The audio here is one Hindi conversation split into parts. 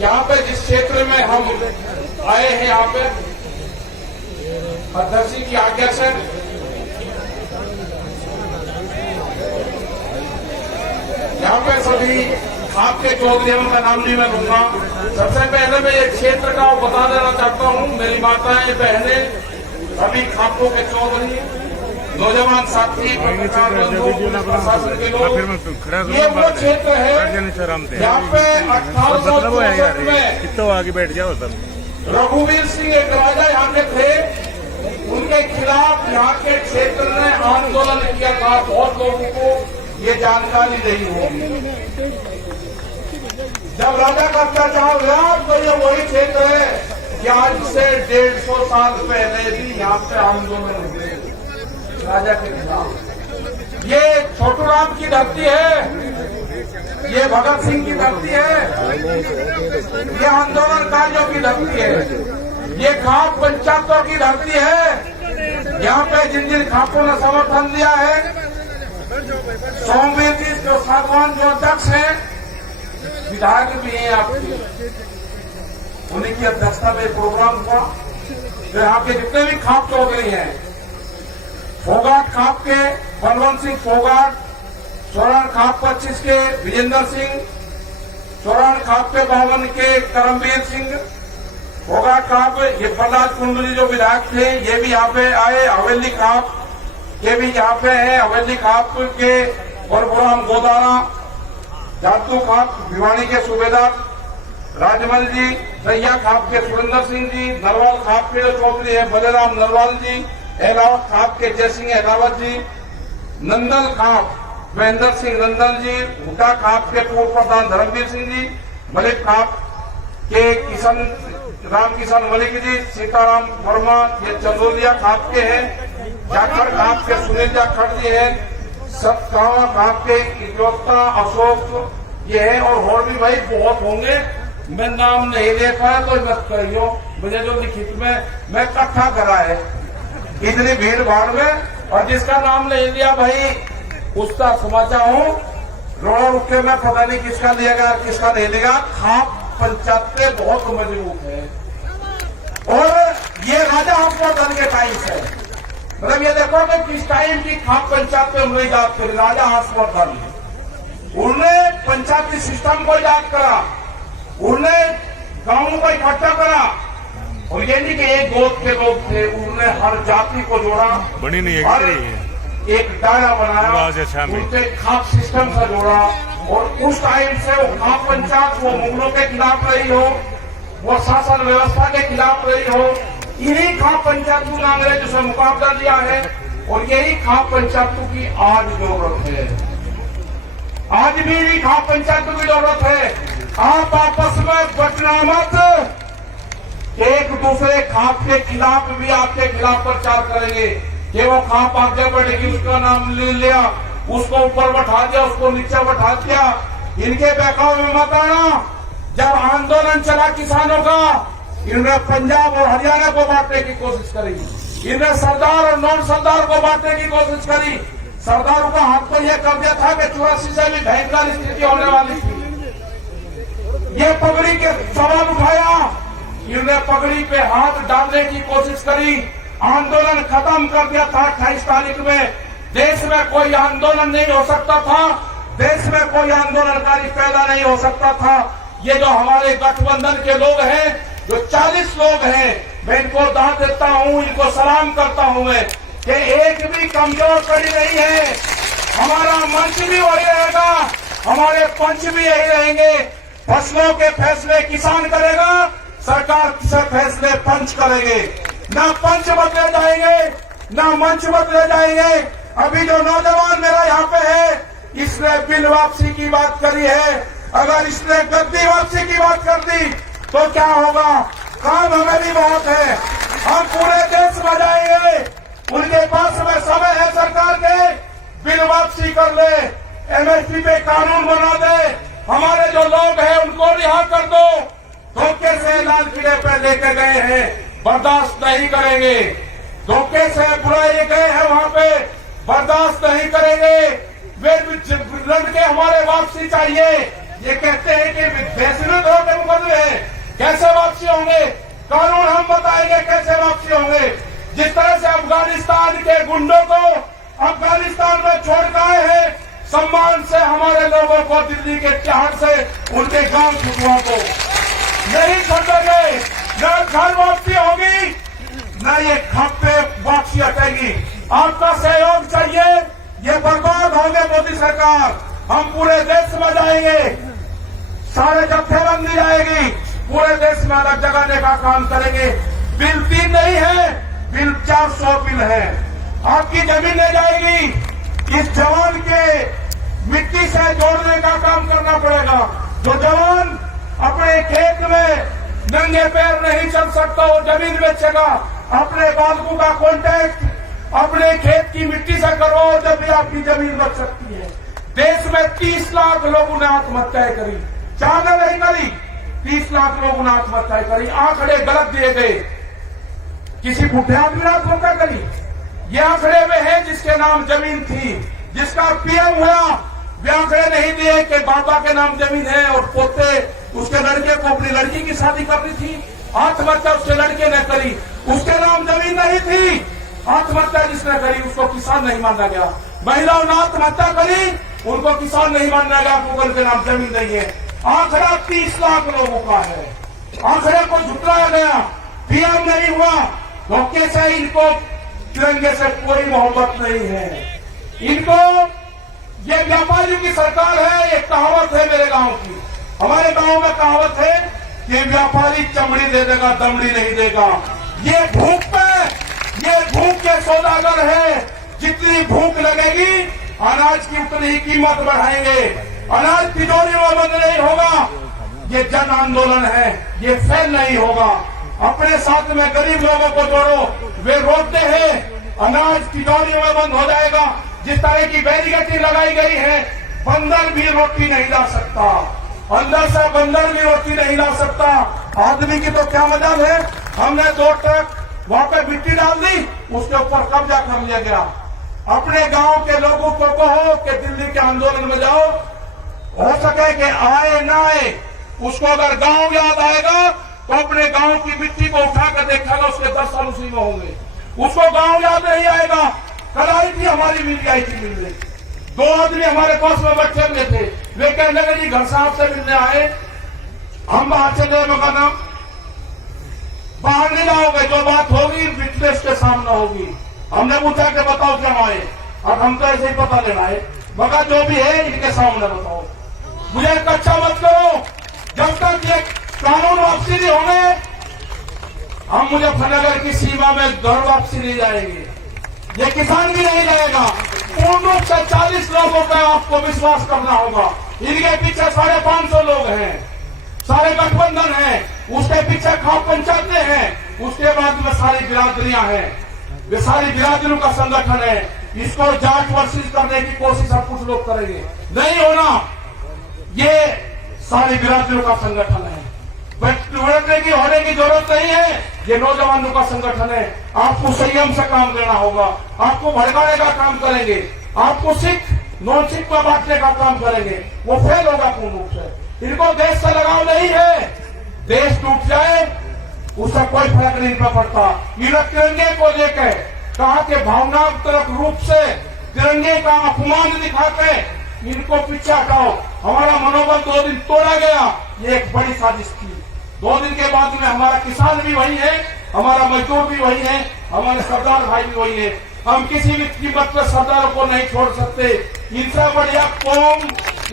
यहाँ पे जिस क्षेत्र में हम आए हैं, यहाँ पे अध्यक्ष जी की आज्ञा से यहाँ पे सभी आपके चौधरी का नाम नहीं मैं लूंगा। सबसे पहले मैं ये क्षेत्र का बता देना चाहता हूँ, मेरी माताएं बहनें सभी खापों के चौधरी, नौजवान साथी, प्रशासन के लोग, ये वो क्षेत्र है यहाँ पे 1864 में आगे बैठ जाओ तब रघुवीर सिंह एक राजा यहाँ के थे, उनके खिलाफ यहाँ के क्षेत्र ने आंदोलन किया था। बहुत लोगों को ये जानकारी नहीं होगी। जब राजा का अत्याचार हुआ तो ये वही क्षेत्र है कि आज से 150 साल पहले भी यहाँ पे आंदोलन हुए राजा के खिलाफ। ये छोटू राम की धरती है, ये भगत सिंह की धरती है, ये आंदोलनकारियों की धरती है, ये खाप पंचायतों की धरती है। यहाँ पे जिन जिन खापों ने समर्थन दिया है, सोमवीर जी जो सागवान जो अध्यक्ष हैं, विधायक भी हैं आपके, उन्हीं की अध्यक्षता में प्रोग्राम हुआ। तो यहाँ के जितने भी खाप चौधरी हैं, फोगाट खाप के बलवंत सिंह फोगाट, चौरान खाप 25 के विजेंद्र सिंह, चौरान खाप के 52 के करमवीर सिंह, फोगाट खाप ये प्रहलाद कुंडली जो विधायक थे ये भी यहाँ पे आए। हवेली खाप ये भी यहाँ पे है, हवेली खाप के परभुराम गोदारा, जातू खाप भिवानी के सूबेदार राजमल जी, सैया खाप के सुरेंद्र सिंह जी, नरवाल खाप के चौधरी है बलेराम नरवाल जी, एलावत खाप के जय सिंह एलावत जी, नंदल खाप महेंद्र सिंह नंदल जी, हुटा खाप के पूर्व प्रधान धर्मवीर सिंह जी, मलिक खाप के किशन राम किशन मलिक जी, सीताराम वर्मा ये चंदोलिया खाप के हैं, जाखड़ खाप के सुनील जाखड़ जी है, सतगावा खाप के इजोत्ता अशोक ये है, और भी भाई बहुत होंगे। मैं नाम नहीं देखा है तो मत करियो, मुझे जो लिखित में मैं इकट्ठा करा है इतनी भीड़ भाड़ में, और जिसका नाम नहीं लिया भाई उसका समझा हूँ रोड़ा रुक के मैं पता नहीं किसका लिएगा किसका नहीं लिएगा। खाप पंचायतें बहुत मजबूत है, और ये राजा हर्षवर्धन के टाइम से, मतलब ये देखो कि किस टाइम की खाप पंचायत में हमने याद करी। राजा हर्षवर्धन उन्होंने पंचायती सिस्टम को याद करा, उन्होंने गांवों को इकट्ठा करा, और ये नहीं कि एक गोद के लोग थे, उन्होंने हर जाति को जोड़ा, बनी नहीं हर एक दायरा बनाया, उनके खाप सिस्टम से जोड़ा। और उस टाइम से वो खाप पंचायत वो मुगलों के खिलाफ रही हो, वो शासन व्यवस्था के खिलाफ रही हो, इन्हीं खाप पंचायतों ने अंग्रेजों से मुकाबला लिया है, और यही खाप पंचायतों की आज जरूरत है। आज भी इन्हीं खाप पंचायतों की जरूरत है। आप आपस में बचना मत, एक दूसरे खाप के खिलाफ भी आपके खिलाफ प्रचार करेंगे कि वो खाप आगे बढ़ेगी, उसका नाम ले लिया, उसको ऊपर बैठा दिया, उसको नीचे बैठा दिया। इनके बहकाव में मत आना। जब आंदोलन चला किसानों का, इन्होंने पंजाब और हरियाणा को बांटने की कोशिश करी, इन्होंने सरदार और नॉन सरदार को बांटने की कोशिश करी। सरदारों का हाथ पर यह कर दिया था कि 84 से भी भयंकर स्थिति होने वाली थी। ये पगड़ी के सवाल उठाया, इन्होंने पगड़ी पे हाथ डालने की कोशिश करी, आंदोलन खत्म कर दिया था। 28 तारीख में देश में कोई आंदोलन नहीं हो सकता था, देश में कोई आंदोलनकारी पैदा नहीं हो सकता था। ये जो हमारे गठबंधन के लोग हैं, जो 40 लोग हैं, मैं इनको दाद देता हूं, इनको सलाम करता हूं मैं कि एक भी कमजोर कड़ी नहीं है। हमारा मंच भी वही रहेगा, हमारे पंच भी यही रहेंगे। फसलों के फैसले किसान करेगा, सरकार से फैसले पंच करेंगे। ना पंच बदले जाएंगे, ना मंच बदले जाएंगे। अभी जो नौजवान मेरा यहाँ पे है, इसने बिल वापसी की बात करी है। अगर इसने गद्दी वापसी की बात कर दी तो क्या होगा? काम हमें भी बहुत है, हम पूरे देश में जाएंगे। उनके पास में समय है सरकार के, बिल वापसी कर ले, एमएसपी पे कानून बना दे, हमारे जो लोग हैं उनको रिहा कर दो। धोखे से लाल किले पे लेके गए हैं, बर्दाश्त नहीं करेंगे। धोखे से बुलाए गए हैं वहां पे, बर्दाश्त नहीं करेंगे। वे लड़ के हमारे वापसी चाहिए। ये कहते हैं कि देश में धोखे मुकदमे है, कैसे वापसी होंगे? कानून हम बताएंगे कैसे वापसी होंगे। जिस तरह से अफगानिस्तान के गुंडों को अफगानिस्तान में छोड़ कर आए हैं, सम्मान से हमारे लोगों को दिल्ली के तिहाड़ से उनके गांव छुटवा को नहीं छोड़ेंगे। न घर वापसी होगी, न ये खप्पे वापसी हटेगी। आपका सहयोग चाहिए। ये बर्बाद होंगे मोदी सरकार। हम पूरे देश में जाएंगे, सारे जत्थेबंदी जाएगी, पूरे देश में अलग जगाने का काम करेंगे। बिल 3 नहीं है, बिल 400 बिल है। आपकी जमीन ले जाएगी। इस जवान के मिट्टी से जोड़ने का काम करना पड़ेगा। जो जवान अपने खेत में नंगे पैर नहीं चल सकता, वो जमीन बेचेगा। अपने बालकों का कॉन्टैक्ट अपने खेत की मिट्टी से करो, जब भी आपकी जमीन बच सकती है। देश में 30 लाख लोगों ने आत्महत्याएं करी, चाहने नहीं करी। 30 लाख लोगों ने आत्महत्याएं करी। आंकड़े गलत दिए गए। किसी बुढ़े आदमी ने आत्महत्या करी? ये आंकड़े में है जिसके नाम जमीन थी, जिसका पीएम हुआ। वे आंकड़े नहीं दिए कि बाबा के नाम जमीन है और पोते उसके लड़के को अपनी लड़की की शादी करनी थी। आत्महत्या उसके लड़के ने करी, उसके नाम जमीन नहीं थी। आत्महत्या जिसने करी उसको किसान नहीं माना गया। महिलाओं ने आत्महत्या करी, उनको किसान नहीं माना गया, गूगल के नाम जमीन नहीं है। आंकड़ा 30 लाख लोगों का है। आंकड़े को झुटलाया गया। पीएम नहीं हुआ, धोखे से इनको तिरंगे से कोई मोहब्बत नहीं है। इनको ये व्यापारियों की सरकार है। एक कहावत है मेरे गांव की, हमारे गांव में कहावत है कि व्यापारी चमड़ी दे देगा, दमड़ी नहीं देगा। ये भूख पे, ये भूख के सौदागर है। जितनी भूख लगेगी अनाज की उतनी ही कीमत बढ़ाएंगे। अनाज तिजोरी में बंद नहीं होगा। ये जन आंदोलन है, ये फेल नहीं होगा। अपने साथ में गरीब लोगों को जोड़ो। वे रोकते हैं, अनाज तिजोरी में बंद हो जाएगा। जिस तरह की बैरिकेडिंग लगाई गई है, बंदर भी रोटी नहीं ला सकता, अंदर से बंदर भी रोटी नहीं ला सकता। आदमी की तो क्या मजाल है। हमने 2 ट्रक वहां पे मिट्टी डाल दी, उसके ऊपर कब्जा कर लिया गया। अपने गांव के लोगों को कहो कि दिल्ली के आंदोलन में जाओ, हो सके कि आए ना आए, उसको अगर गांव याद आएगा तो अपने गांव की मिट्टी को उठाकर देखेगा, उसके 10 साल उसी में होंगे। उसको गांव याद नहीं आएगा। कल आई थी हमारी मिल आई थी मिलने, 2 आदमी हमारे पास में बैठे हुए थे। वे कहने लगे जी घर साहब से मिलने आए, हम बाहर चले। मगर नाम बाहर नहीं लाओगे, जो बात होगी विटनेस के सामने होगी। हमने पूछा कि बताओ क्या आए, और हम तो ऐसे ही पता लेना है। मगर जो भी है इनके सामने बताओ। मुझे कच्चा मत करो। जब तक ये कानून वापसी नहीं होंगे, हम मुजफ्फरनगर की सीमा में घर वापसी नहीं जाएंगे। ये किसान भी नहीं जाएगा। पूर्ण रूप से 40 लोगों पर आपको विश्वास करना होगा। इनके पीछे 550 लोग हैं, सारे गठबंधन हैं, उसके पीछे खाप पंचायतें हैं, उसके बाद में सारी बिरादरियां हैं। वे सारी बिरादरियों का संगठन है। इसको जांच वर्षिश करने की कोशिश सब कुछ लोग करेंगे, नहीं होना। ये सारी बिरादरियों का संगठन है। लड़ने की होने की जरूरत नहीं है। ये नौजवानों का संगठन है। आपको संयम से काम करना होगा। आपको भड़काने का काम करेंगे, आपको सिख नॉन सिख में बांटने का काम करेंगे, वो फेल होगा पूर्ण रूप से। इनको देश से लगाव नहीं है। देश टूट जाए उससे कोई फर्क नहीं पड़ता। इन तिरंगे को लेकर कहा कि भावनात्मक रूप से तिरंगे का अपमान दिखाते इनको पीछे हटाओ। हमारा मनोबल 2 दिन तोड़ा गया, ये एक बड़ी साजिश थी। 2 दिन के बाद में हमारा किसान भी वही है, हमारा मजदूर भी वही है, हमारे सरदार भाई भी वही है। हम किसी भी कीमत पर सरदारों को नहीं छोड़ सकते। इनसे बढ़िया कौम,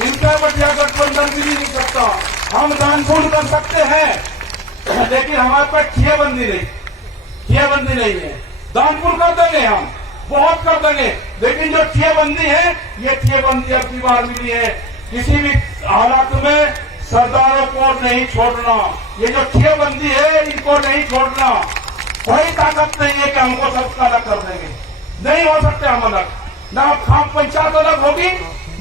इनसे बढ़िया गठबंधन भी नहीं सकता। हम दान पुण्य कर सकते हैं, लेकिन हमारे पास ठियाबंदी नहीं है। दान पुण्य कर देंगे, हम बहुत कर देंगे, लेकिन जो ठियाबंदी है, ये ठियाबंदी अब की बार मिली है। किसी भी हालात में सरदारों को नहीं छोड़ना। ये जो ठियाबंदी है, इनको नहीं छोड़ना। कोई ताकत नहीं है कि हमको सबका अलग कर देंगे। नहीं हो सकते हम अलग। न खाप पंचायत अलग होगी,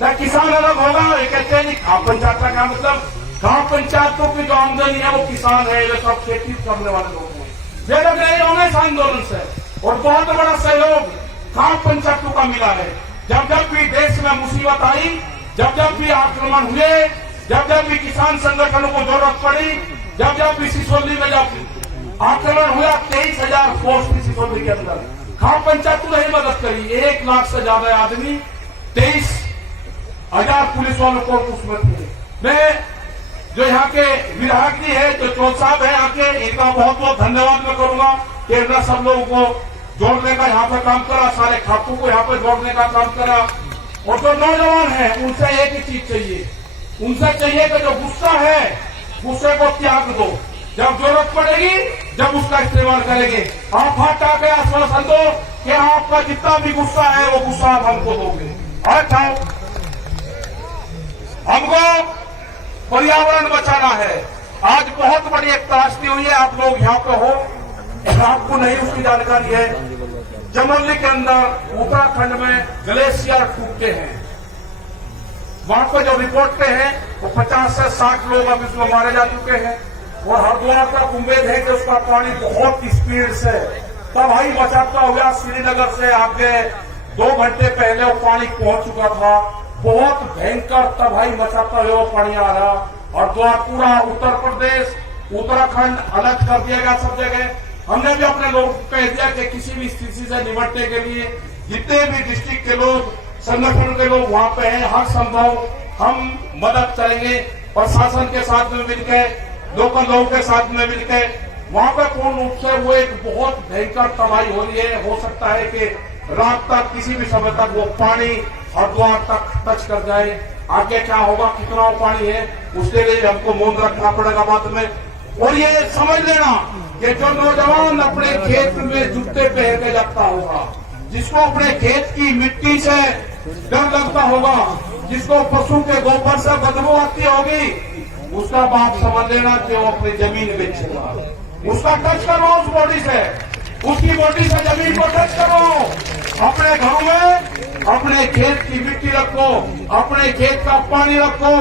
न किसान अलग होगा। ये कहते हैं खाप पंचायत का क्या मतलब? खाप पंचायतों की जो आमदनी है वो किसान है, वे सब खेती करने वाले लोग हैं। वे लोग नहीं होंगे इस आंदोलन से। और बहुत बड़ा सहयोग खाप पंचायतों का मिला है। जब जब भी देश में मुसीबत आई, जब जब भी आक्रमण हुए, जब जब भी किसान संगठनों को जरूरत पड़ी, जब जब भी सिसोली में जब आक्रमण हुआ 23,000 फोर्स थी सिसोली के अंदर, खाप पंचायत ने ही मदद करी। 1 लाख से ज्यादा आदमी, 23,000 पुलिस वालों को उसमें थे। मैं जो यहाँ के विधायक जी है, जो चौथ साहब है यहाँ के, इनका बहुत बहुत धन्यवाद मैं करूंगा कि इन्होंने सब लोगों को जोड़ने का यहाँ पे काम करा, सारे खातों को यहाँ पे जोड़ने का काम करा। और जो नौजवान है उनसे एक ही चीज चाहिए, उनसे चाहिए कि जो गुस्सा है गुस्से को त्याग दो, जब जरूरत पड़ेगी जब उसका इस्तेमाल करेंगे। आप हाथ टाके आश्वासन दो कि आपका जितना भी गुस्सा है वो गुस्सा आप हमको दोगे। अच्छा, हमको पर्यावरण बचाना है। आज बहुत बड़ी एक त्रासदी हुई है, आप लोग यहाँ पे हो, आपको नहीं उसकी जानकारी है। चमोली के अंदर उत्तराखंड में ग्लेशियर टूटते हैं, वहां पर जो रिपोर्ट पे है वो 50 से 60 लोग अब इसमें मारे जा चुके हैं। और हरिद्वार तक उम्मीद है कि उसका पानी बहुत स्पीड से तबाही मचाता हुआ श्रीनगर से आगे 2 घंटे पहले वो पानी पहुंच चुका था। बहुत भयंकर तबाही मचाता हुआ वो पानी आ रहा। हरिद्वार पूरा उत्तर प्रदेश, उत्तराखंड अलर्ट कर दिया गया सब जगह। हमने भी अपने लोगों को कह दिया कि किसी भी स्थिति से निपटने के लिए जितने भी डिस्ट्रिक्ट के लोग, संगठन के लोग वहां पे हैं, हर संभव हम मदद करेंगे। प्रशासन के साथ में मिलकर, लोकल लोगों के साथ में मिलकर वहां पर पूर्ण रूप से वो एक बहुत भयंकर तबाही हो रही है। हो सकता है कि रात तक, किसी भी समय तक वो पानी हरिद्वार तक टच कर जाए। आगे क्या होगा, कितना वो पानी है, उसके लिए हमको मौन रखना पड़ेगा बाद में। और ये समझ लेना कि जो नौजवान अपने खेत में जूते पहन के लगता होगा, जिसको अपने खेत की मिट्टी से डर लगता होगा, जिसको पशु के गोबर से बदबू आती होगी, उसका बाप समझ लेना कि वो अपनी जमीन बेचेगा। उसका टच करो उस बॉडी से, उसकी बॉडी से जमीन को टच करो। अपने घरों में अपने खेत की मिट्टी रखो, अपने खेत का पानी रखो।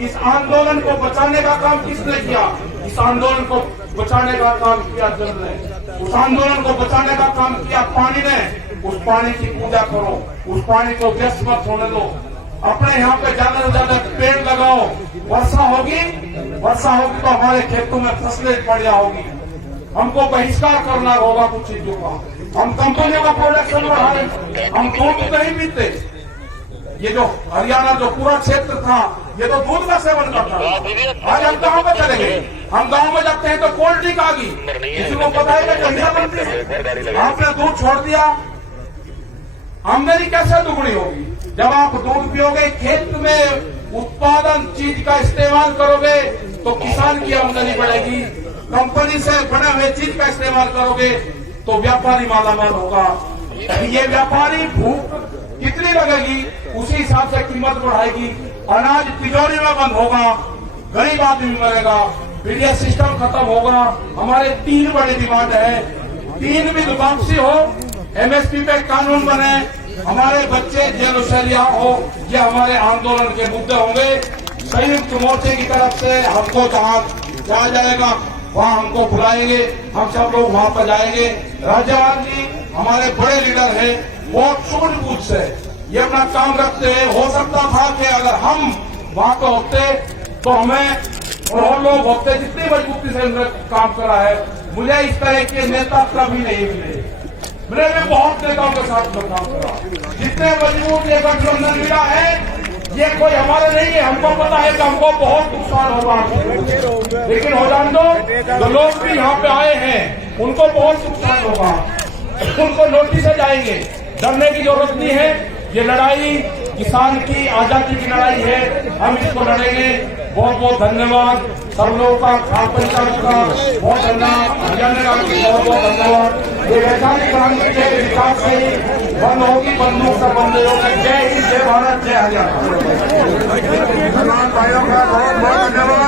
इस आंदोलन को बचाने का काम किसने किया? इस आंदोलन को बचाने का काम किया जल ने, उस आंदोलन को बचाने का काम किया पानी ने। उस पानी की पूजा करो, उस पानी को व्यस्त मत होने दो। अपने यहाँ पे ज्यादा से ज्यादा पेड़ लगाओ। वर्षा होगी तो हमारे खेतों में फसलें बढ़िया होगी। हमको बहिष्कार करना होगा कुछ चीजों का। हम कंपनियों का प्रोडक्शन बढ़ाएंगे, हम दूध नहीं पीते। ये जो हरियाणा जो पूरा क्षेत्र था, ये तो दूध का सेवन करता था। आज हम कहाँ पर चले गए? हम गांव में जाते हैं तो कोल्ड ड्रिंक आ गई, किसी को पता है कि कहीं बनती है। आपने दूध छोड़ दिया, आमदनी कैसे दुगनी होगी? जब आप दूध पियोगे, खेत में उत्पादन चीज का इस्तेमाल करोगे तो किसान की आमदनी बढ़ेगी। कंपनी से बने हुए चीज का इस्तेमाल करोगे तो व्यापारी मालामाल होगा। ये व्यापारी भूख कितनी लगेगी उसी हिसाब से कीमत बढ़ाएगी। अनाज तिजोरी में बंद होगा, गरीब आदमी मरेगा, फिर ये सिस्टम खत्म होगा। हमारे 3 बड़ी डिमांड है, 3 भी वापसी हो, एमएसपी पे कानून बने, हमारे बच्चे जेल से रिहा हो। ये हमारे आंदोलन के मुद्दे होंगे। संयुक्त मोर्चे की तरफ से हमको जहाँ जाया जाएगा वहाँ हमको बुलाएंगे, हम सब लोग वहाँ पर जाएंगे। राज्यपाल जी हमारे बड़े लीडर हैं, बहुत सूझबूझ से ये अपना काम रखते हैं। हो सकता था कि अगर हम वहाँ पे होते तो हमें और लोग होते, जितनी मजबूती से उन्होंने काम करा है, मुझे इस तरह के नेता कभी नहीं मिले। मैंने बहुत नेताओं के साथ में काम करा, जितने मजबूत ये गठबंधन मिला है, ये कोई हमारे नहीं है। हमको पता है कि हमको बहुत नुकसान होगा, लेकिन हो जान दो, जो लोग भी यहाँ पे आए हैं उनको बहुत नुकसान होगा, उनको नोटिस से जाएंगे। डरने की जरूरत नहीं है। ये लड़ाई किसान की आजादी की लड़ाई है, हम इसको लड़ेंगे। बहुत बहुत धन्यवाद सब लोगों का, खाप पंचायत का बहुत धन्यवाद, हरियाणा का बहुत बहुत धन्यवाद। ये वैचारिक क्रांति के विकास से बंद होगी, बंदूक से बंद होगी। जय हिंद, जय भारत, जय हरियाणा। भाइयों का बहुत बहुत धन्यवाद।